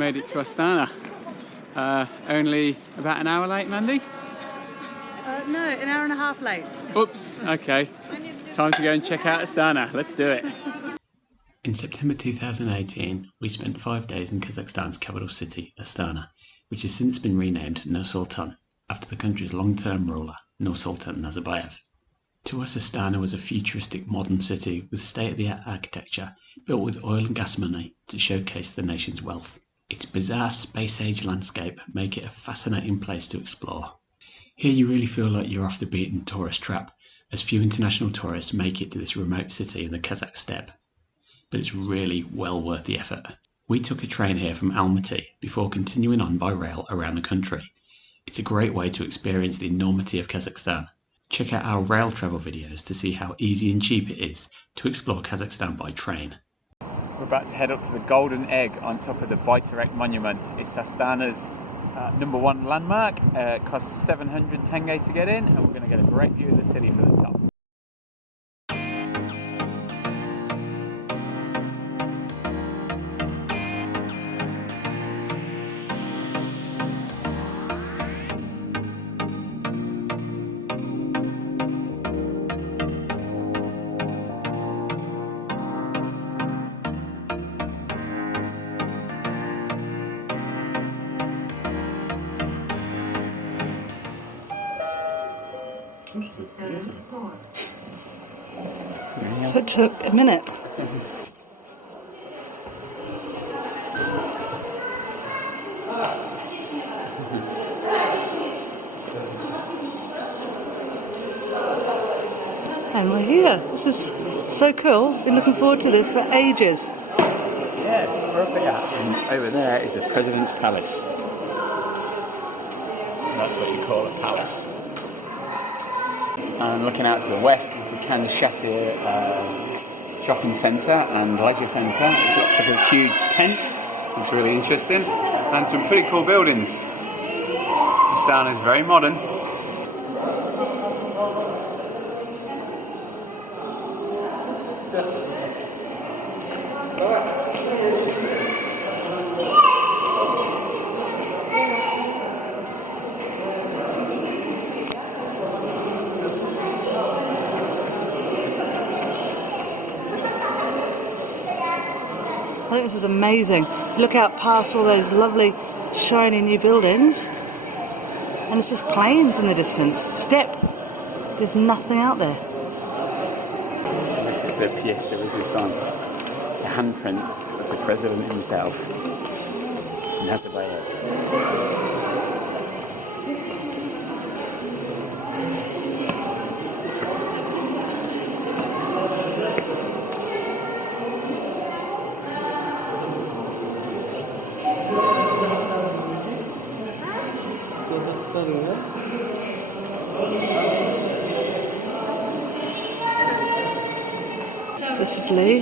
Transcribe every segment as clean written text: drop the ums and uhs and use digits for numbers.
made it to Astana. Only about an hour late, Mandy? No, an hour and a half late. Oops, okay. Time to go and check out Astana. Let's do it. In September 2018, we spent 5 days in Kazakhstan's capital city, Astana, which has since been renamed Nur Sultan, after the country's long-term ruler, Nur Sultan Nazarbayev. To us, Astana was a futuristic modern city with state-of-the-art architecture built with oil and gas money to showcase the nation's wealth. Its bizarre space-age landscape make it a fascinating place to explore. Here you really feel like you're off the beaten tourist trap, as few international tourists make it to this remote city in the Kazakh steppe. But it's really well worth the effort. We took a train here from Almaty before continuing on by rail around the country. It's a great way to experience the enormity of Kazakhstan. Check out our rail travel videos to see how easy and cheap it is to explore Kazakhstan by train. We're about to head up to the Golden Egg on top of the Bayterek monument. It's Astana's #1 landmark. It costs 700 tenge to get in, and we're going to get a great view of the city from the top. So it took a minute. And we're here. This is so cool. Been looking forward to this for ages. Yes, we're up here. And over there is the President's Palace. That's what you call a palace. And looking out to the west is the Shatyr shopping centre and leisure centre. It looks like a huge tent, looks really interesting, and some pretty cool buildings. This town is very modern. I think this is amazing. Look out past all those lovely, shiny new buildings, and it's just plains in the distance. Steppe. There's nothing out there. This is the pièce de résistance, the handprint of the president himself, Nazarbayev. This is Lee,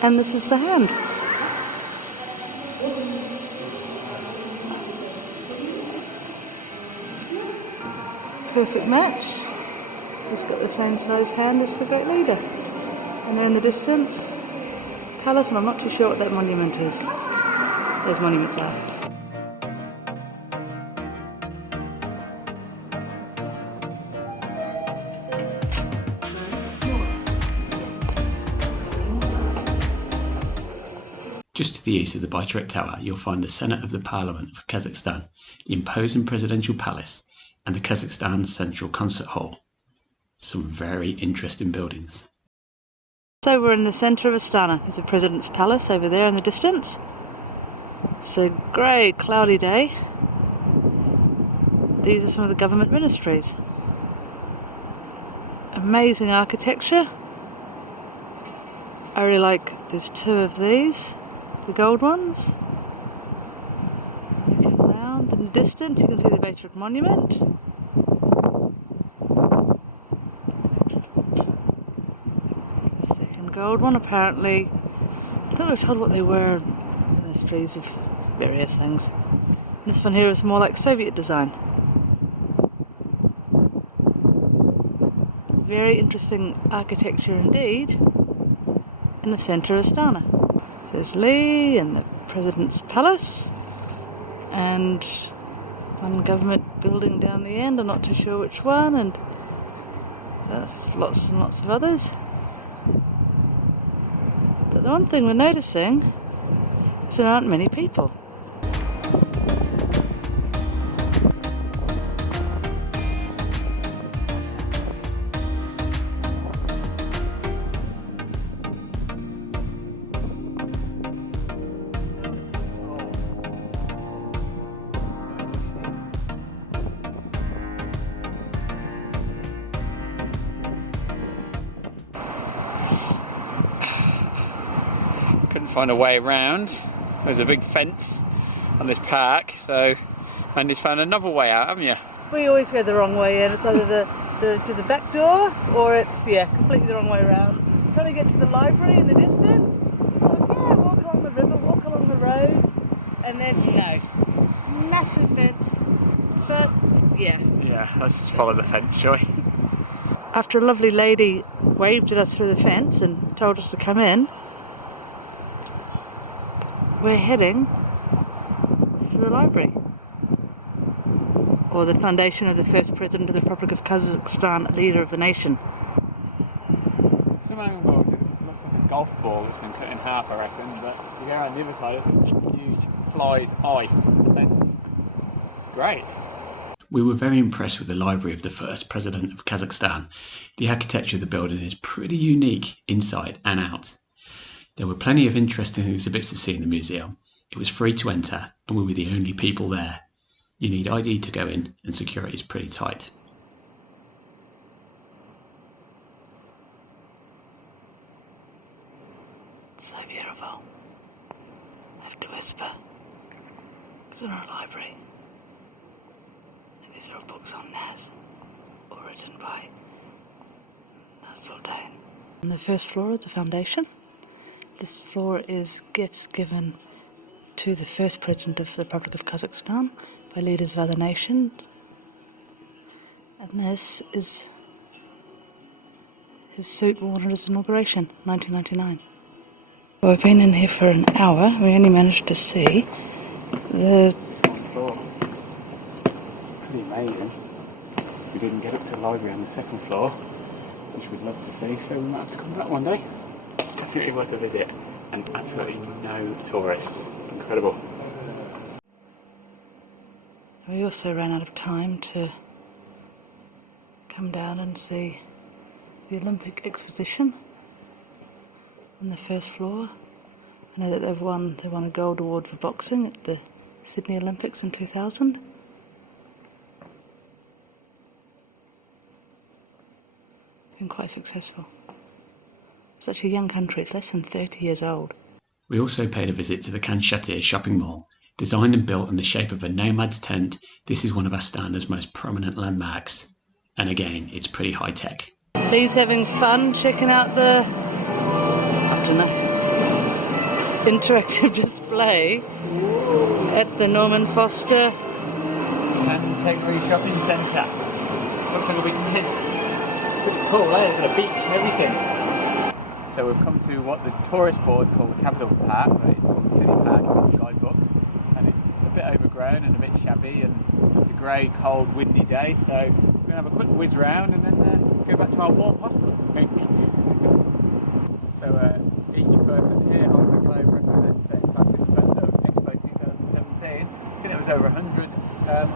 and this is the hand. Perfect match. He's got the same size hand as the great leader. And there in the distance, palace, and I'm not too sure what that monument is. Those monuments are. Just to the east of the Bayterek Tower, you'll find the Senate of the Parliament of Kazakhstan, the imposing presidential palace, and the Kazakhstan Central Concert Hall. Some very interesting buildings. So we're in the centre of Astana. There's the President's Palace over there in the distance. It's a grey, cloudy day. These are some of the government ministries. Amazing architecture. I really like, there's two of these. The gold ones. Looking around in the distance, you can see the Bayterek monument. The second gold one, apparently, I think we were told what they were. Ministries of various things. And this one here is more like Soviet design. Very interesting architecture indeed in the centre of Astana. There's Lee and the President's Palace and one government building down the end, I'm not too sure which one, and there's lots and lots of others. But the one thing we're noticing is there aren't many people. Couldn't find a way around. There's a big fence on this park, so Mandy's found another way out, haven't you? We always go the wrong way in. It's either to the back door or it's completely the wrong way around. Trying to get to the library in the distance. We thought, walk along the river, walk along the road, and then no, massive fence. But Yeah, let's just follow the fence, shall we? after a lovely lady waved at us through the fence and told us to come in, we're heading to the library, or the foundation of the first president of the Republic of Kazakhstan, leader of the nation. Some angles, it looks like a golf ball that's been cut in half, I reckon, but you go around the other side, it's a huge fly's eye. Great. We were very impressed with the library of the first president of Kazakhstan. The architecture of the building is pretty unique inside and out. There were plenty of interesting exhibits to see in the museum. It was free to enter and we were the only people there. You need ID to go in and security is pretty tight. So beautiful. I have to whisper. It's in our library. And these are all books on Naz, all written by Nur Sultan. On the first floor of the foundation, this floor is gifts given to the first president of the Republic of Kazakhstan by leaders of other nations. And this is his suit worn at his inauguration, 1999. We've been in here for an hour. We only managed to see the Floor. Pretty amazing. We didn't get up to the library on the second floor, which we'd love to see, so we might have to come back one day. Definitely worth a visit, and absolutely no tourists. Incredible. We also ran out of time to come down and see the Olympic exposition on the first floor. I know that they won a gold award for boxing at the Sydney Olympics in 2000. Been quite successful. It's actually a young country, it's less than 30 years old. We also paid a visit to the Shatyr shopping mall. Designed and built in the shape of a nomad's tent, this is one of Astana's most prominent landmarks. And again, it's pretty high tech. Lee's having fun checking out the, interactive display at the Norman Foster Contemporary Shopping Centre. Looks like a big tent. Pretty cool, eh? Got a beach and everything. So we've come to what the tourist board call the Capital Park, but it's called the City Park in the guidebooks, and it's a bit overgrown and a bit shabby, and it's a grey, cold, windy day, so we're going to have a quick whiz round and then go back to our warm hostel, I think. So each person here holding the globe represents a participant of Expo 2017. I think there was over 100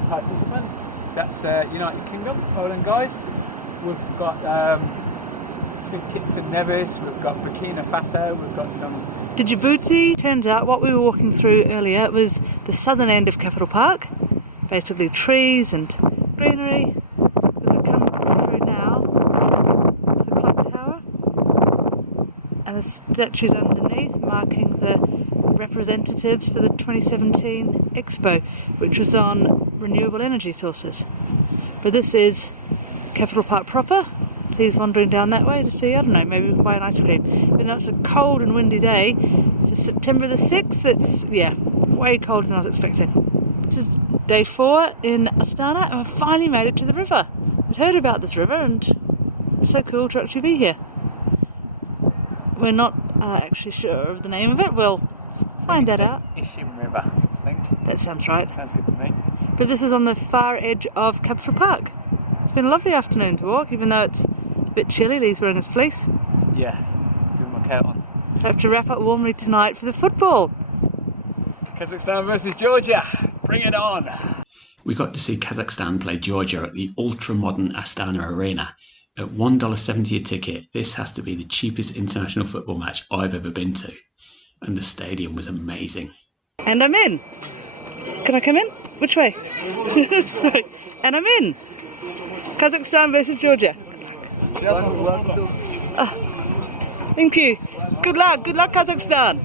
participants. That's United Kingdom, Poland guys. We've got St Kitts and Nevis, we've got Burkina Faso, we've got some... Djibouti. Turns out what we were walking through earlier was the southern end of Capital Park, basically trees and greenery. As we come through now to the clock tower, and the statues underneath marking the representatives for the 2017 Expo, which was on renewable energy sources. But this is Capital Park proper. He's wandering down that way to see, I don't know, maybe we can buy an ice cream. Even though it's a cold and windy day, for September the 6th, it's, way colder than I was expecting. This is day 4 in Astana, and we've finally made it to the river. We'd heard about this river, and it's so cool to actually be here. We're not actually sure of the name of it. We'll find that out. Ishim River, I think. That sounds right. Sounds good to me. But this is on the far edge of Capital Park. It's been a lovely afternoon to walk, even though it's a bit chilly. Lee's wearing his fleece. Yeah, doing my coat on. Have to wrap up warmly tonight for the football. Kazakhstan versus Georgia. Bring it on. We got to see Kazakhstan play Georgia at the ultra-modern Astana Arena. At $1.70 a ticket, this has to be the cheapest international football match I've ever been to. And the stadium was amazing. And I'm in. Can I come in? Which way? Sorry. And I'm in. Kazakhstan versus Georgia. Thank you. Good luck Kazakhstan.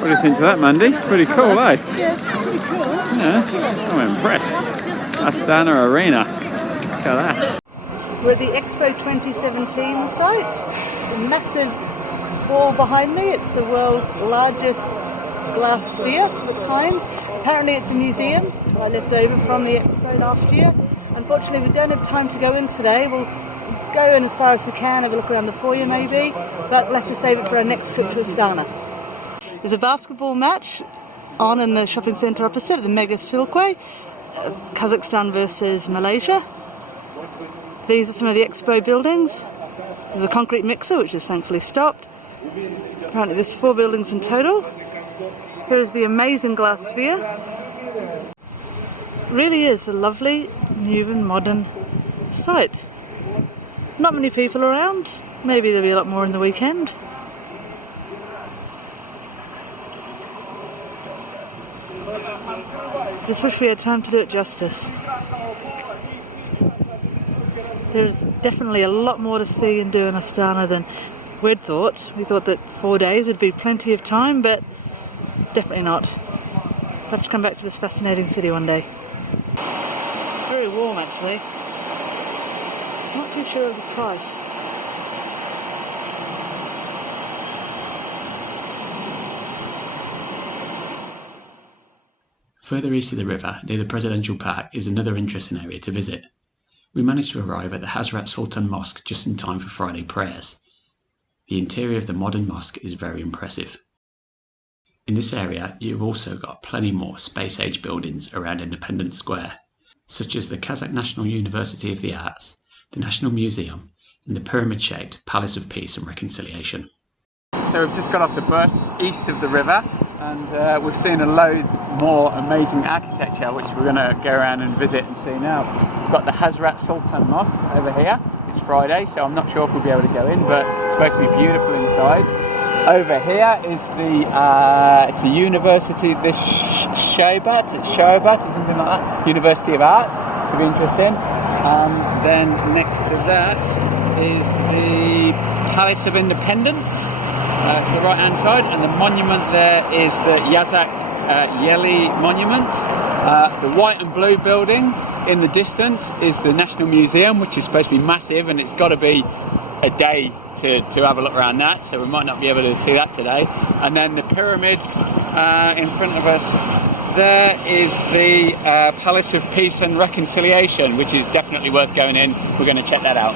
What do you think of that, Mandy? Pretty cool, eh? Yeah, pretty cool. Yeah, I'm impressed. Astana Arena. Look at that. We're at the Expo 2017 site. The massive wall behind me. It's the world's largest glass sphere of its kind. Apparently it's a museum I left over from the Expo last year. Unfortunately we don't have time to go in today. We'll go in as far as we can, have a look around the foyer maybe, but we'll have to save it for our next trip to Astana. There's a basketball match on in the shopping centre opposite, the Mega Silkway, Kazakhstan versus Malaysia. These are some of the Expo buildings. There's a concrete mixer which is thankfully stopped. Apparently there's 4 buildings in total. Here's the amazing glass sphere. Really is a lovely, new and modern site. Not many people around. Maybe there'll be a lot more in the weekend. Just wish we had time to do it justice. There's definitely a lot more to see and do in Astana than we'd thought. We thought that 4 days would be plenty of time, but definitely not. I'll have to come back to this fascinating city one day. Very warm actually. Not too sure of the price. Further east of the river, near the Presidential Park, is another interesting area to visit. We managed to arrive at the Hazrat Sultan Mosque just in time for Friday prayers. The interior of the modern mosque is very impressive. In this area, you've also got plenty more space-age buildings around Independence Square, such as the Kazakh National University of the Arts, the National Museum, and the pyramid-shaped Palace of Peace and Reconciliation. So we've just got off the bus east of the river, and we've seen a load more amazing architecture which we're going to go around and visit and see now. We've got the Hazrat Sultan Mosque over here. It's Friday, so I'm not sure if we'll be able to go in, but it's supposed to be beautiful inside. Over here is the it's a university, the Shobat or something like that, University of Arts, could be interesting. Then next to that is the Palace of Independence, to the right hand side, and the monument there is the Yazak Yeli monument. The white and blue building in the distance is the National Museum, which is supposed to be massive, and it's got to be a day to have a look around that, so we might not be able to see that today. And then the pyramid in front of us there is the Palace of Peace and Reconciliation, which is definitely worth going in. We're going to check that out.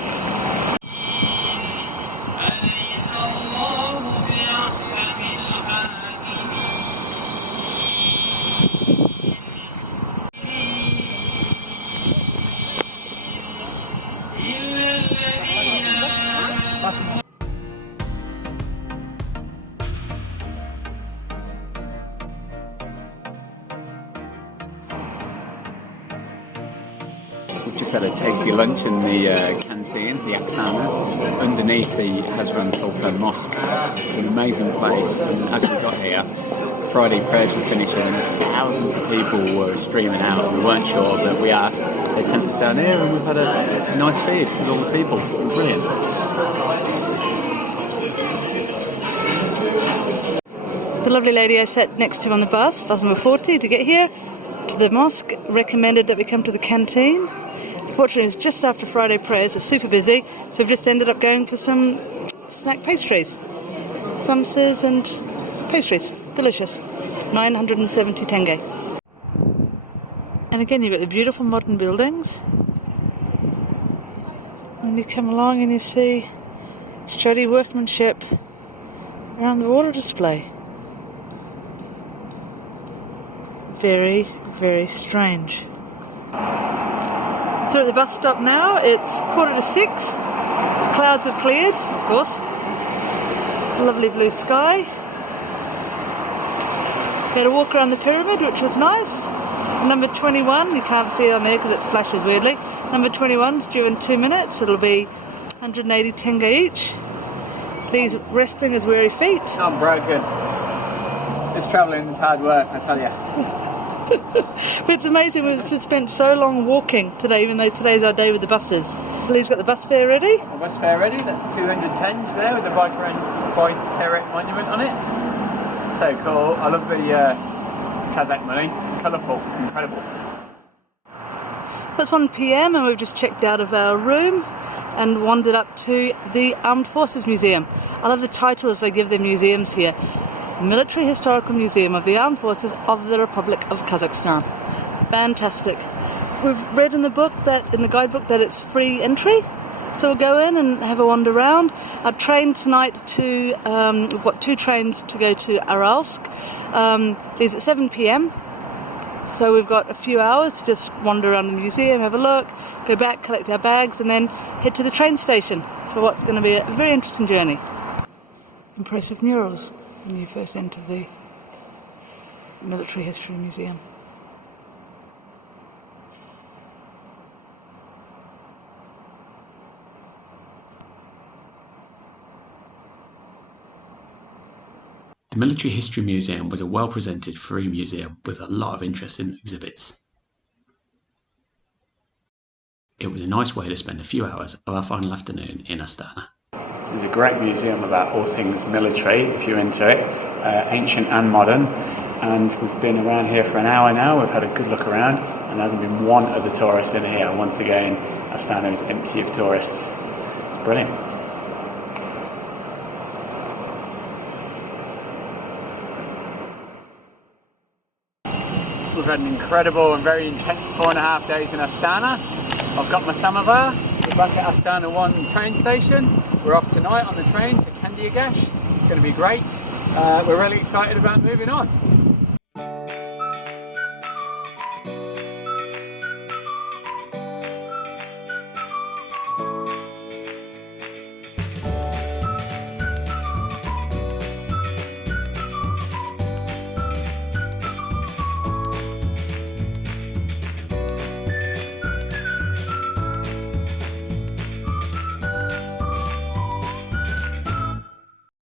We've just had a tasty lunch in the canteen, the Astana, underneath the Hazrat Sultan Mosque. It's an amazing place, and as we got here, Friday prayers were finishing and thousands of people were streaming out. We weren't sure, but we asked. They sent us down here and we've had a nice feed with all the people. Brilliant. The lovely lady I sat next to on the bus number 40 to get here to the mosque, recommended that we come to the canteen. Fortunately, it's just after Friday prayers, so super busy, so we've just ended up going for some snack pastries. Samosas and pastries. Delicious. 970 tenge. And again, you've got the beautiful modern buildings. And you come along and you see sturdy workmanship around the water display. Very, very strange. So at the bus stop now, it's 6:15. Clouds have cleared, of course. Lovely blue sky. We had a walk around the pyramid, which was nice. Number 21, you can't see it on there because it flashes weirdly. Number 21's due in 2 minutes. It'll be 180 tenge each. Please resting his weary feet. I'm broken. This travelling is hard work, I tell you. But it's amazing, we've just spent so long walking today, even though today's our day with the buses. Lee's got the bus fare ready. The bus fare ready, that's 200 tenge there with the Bayterek monument on it. So cool. I love the Kazakh money. It's colourful, it's incredible. So it's 1 PM and we've just checked out of our room and wandered up to the Armed Forces Museum. I love the titles they give their museums here. The Military Historical Museum of the Armed Forces of the Republic of Kazakhstan. Fantastic. We've read in the book in the guidebook that it's free entry, so we'll go in and have a wander around. Our train tonight we've got 2 trains to go to Aralsk. Leaves at 7 PM, so we've got a few hours to just wander around the museum, have a look, go back, collect our bags, and then head to the train station for what's going to be a very interesting journey. Impressive murals when you first enter the Military History Museum. The Military History Museum was a well-presented free museum with a lot of interesting exhibits. It was a nice way to spend a few hours of our final afternoon in Astana. This is a great museum about all things military, if you're into it, ancient and modern. And we've been around here for an hour now. We've had a good look around, and there hasn't been one other tourist in here. Once again, Astana is empty of tourists. Brilliant. We've had an incredible and very intense 4.5 days in Astana. I've got my samovar. We're back at Astana 1 train station. We're off tonight on the train to Kandiyagash. It's going to be great. We're really excited about moving on.